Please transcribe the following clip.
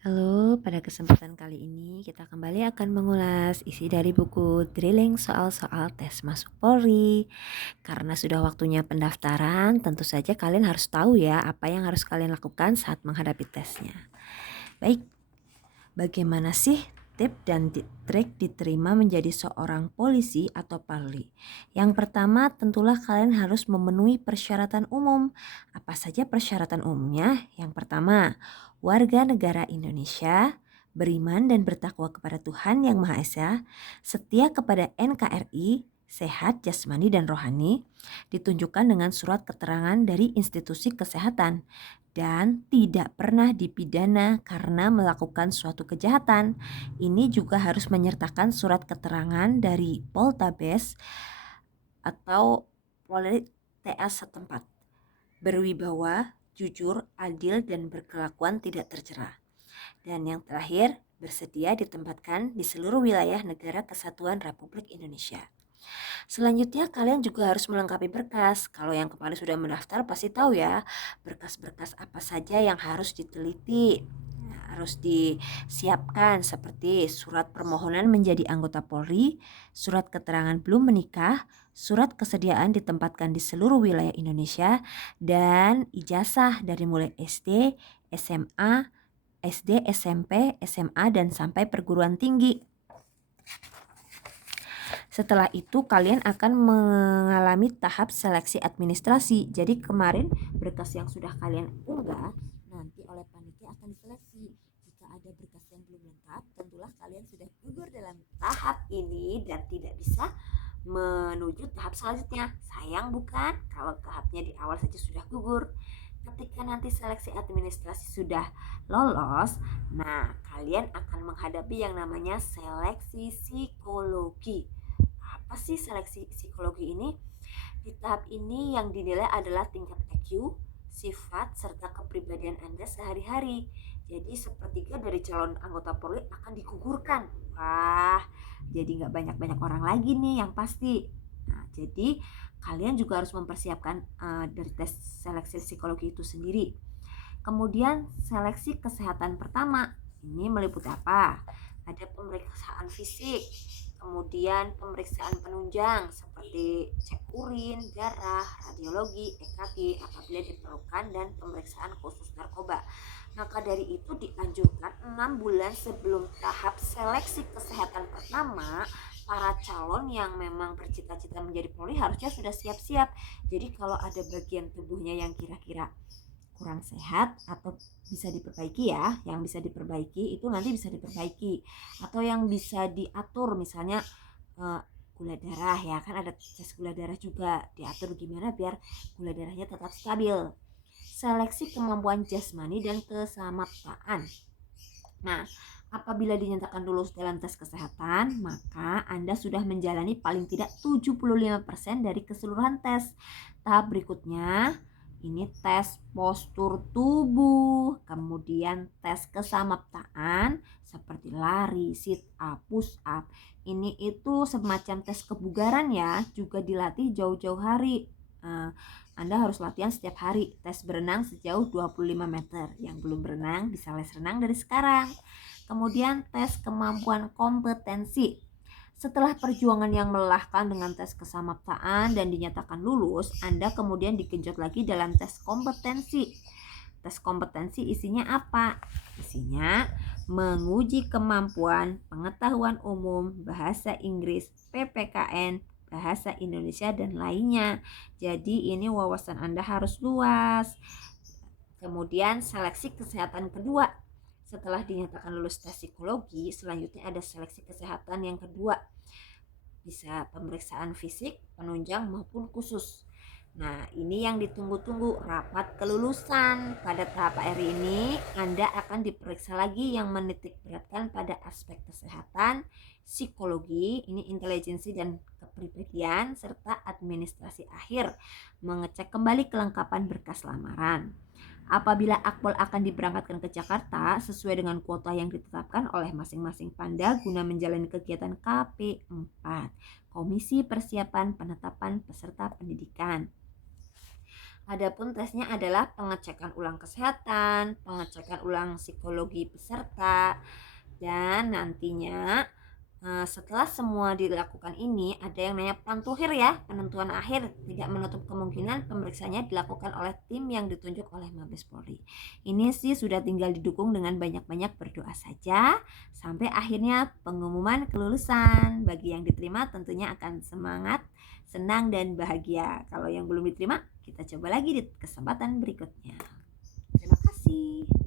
Halo, pada kesempatan kali ini kita kembali akan mengulas isi dari buku Drilling Soal-Soal Tes Masuk Polri. Karena sudah waktunya pendaftaran, tentu saja kalian harus tahu ya apa yang harus kalian lakukan saat menghadapi tesnya. Baik, bagaimana sih tip dan trik diterima menjadi seorang polisi atau Polri? Yang pertama, tentulah kalian harus memenuhi persyaratan umum. Apa saja persyaratan umumnya? Yang pertama, warga negara Indonesia, beriman dan bertakwa kepada Tuhan Yang Maha Esa, setia kepada NKRI, sehat jasmani dan rohani, ditunjukkan dengan surat keterangan dari institusi kesehatan, dan tidak pernah dipidana karena melakukan suatu kejahatan. Ini juga harus menyertakan surat keterangan dari Poltabes atau Polri TA setempat. Berwibawa, jujur, adil, dan berkelakuan tidak tercela. Dan yang terakhir, bersedia ditempatkan di seluruh wilayah negara kesatuan Republik Indonesia. Selanjutnya kalian juga harus melengkapi berkas. Kalau yang kemarin sudah mendaftar pasti tahu ya berkas-berkas apa saja yang harus diteliti. Nah, harus disiapkan seperti surat permohonan menjadi anggota Polri, surat keterangan belum menikah, surat kesediaan ditempatkan di seluruh wilayah Indonesia, dan ijazah dari mulai SD, SMA, SD, SMP, SMA, dan sampai perguruan tinggi. Setelah itu kalian akan mengalami tahap seleksi administrasi. Jadi kemarin berkas yang sudah kalian unggah nanti oleh panitia akan diseleksi. Jika ada berkas yang belum lengkap, tentulah kalian sudah gugur dalam tahap ini dan tidak bisa menuju tahap selanjutnya. Sayang bukan kalau tahapnya di awal saja sudah gugur. Ketika nanti seleksi administrasi sudah lolos, nah kalian akan menghadapi yang namanya seleksi psikologi. Apa sih seleksi psikologi ini? Di tahap ini yang dinilai adalah tingkat IQ, sifat, serta kepribadian Anda sehari-hari. Jadi sepertiga dari calon anggota Polri akan digugurkan. Wah, jadi nggak banyak-banyak orang lagi nih yang pasti. Nah, jadi kalian juga harus mempersiapkan dari tes seleksi psikologi itu sendiri. Kemudian seleksi kesehatan pertama. Ini meliputi apa? Ada pemeriksaan fisik, kemudian pemeriksaan penunjang seperti cek urin, darah, radiologi, EKG apabila diperlukan, dan pemeriksaan khusus narkoba. Maka dari itu dianjurkan 6 bulan sebelum tahap seleksi kesehatan pertama, para calon yang memang bercita-cita menjadi Polri harusnya sudah siap-siap. Jadi kalau ada bagian tubuhnya yang kira-kira kurang sehat atau bisa diperbaiki ya, yang bisa diperbaiki itu nanti bisa diperbaiki, atau yang bisa diatur misalnya gula darah ya, kan ada tes gula darah juga, diatur gimana biar gula darahnya tetap stabil. Seleksi kemampuan jasmani dan kesamaptaan. Nah, apabila dinyatakan lulus dalam tes kesehatan, maka Anda sudah menjalani paling tidak 75% dari keseluruhan tes. Tahap berikutnya, ini tes postur tubuh, kemudian tes kesamaptaan seperti lari, sit up, push up. Ini itu semacam tes kebugaran ya, juga dilatih jauh-jauh hari. Anda harus latihan setiap hari. Tes berenang sejauh 25 meter. Yang belum berenang bisa les renang dari sekarang. Kemudian tes kemampuan kompetensi. Setelah perjuangan yang melelahkan dengan tes kesamaptaan dan dinyatakan lulus, Anda kemudian digenjot lagi dalam tes kompetensi. Tes kompetensi isinya apa? Isinya menguji kemampuan pengetahuan umum, bahasa Inggris, PPKN, bahasa Indonesia, dan lainnya. Jadi ini wawasan Anda harus luas. Kemudian seleksi kesehatan kedua. Setelah dinyatakan lulus tes psikologi, selanjutnya ada seleksi kesehatan yang kedua. Bisa pemeriksaan fisik, penunjang maupun khusus. Nah, ini yang ditunggu-tunggu, rapat kelulusan. Pada tahap hari ini, Anda akan diperiksa lagi yang menitik beratkan pada aspek kesehatan, psikologi, ini intelijensi dan kepribadian, serta administrasi akhir, mengecek kembali kelengkapan berkas lamaran. Apabila Akpol akan diberangkatkan ke Jakarta sesuai dengan kuota yang ditetapkan oleh masing-masing Panda guna menjalani kegiatan KP4, Komisi Persiapan Penetapan Peserta Pendidikan. Adapun tesnya adalah pengecekan ulang kesehatan, pengecekan ulang psikologi peserta, dan nantinya setelah semua dilakukan ini ada yang namanya pantuhir ya, penentuan akhir. Tidak menutup kemungkinan pemeriksaannya dilakukan oleh tim yang ditunjuk oleh Mabes Polri. Ini sih sudah tinggal didukung dengan banyak-banyak berdoa saja sampai akhirnya pengumuman kelulusan. Bagi yang diterima tentunya akan semangat, senang dan bahagia. Kalau yang belum diterima, kita coba lagi di kesempatan berikutnya. Terima kasih.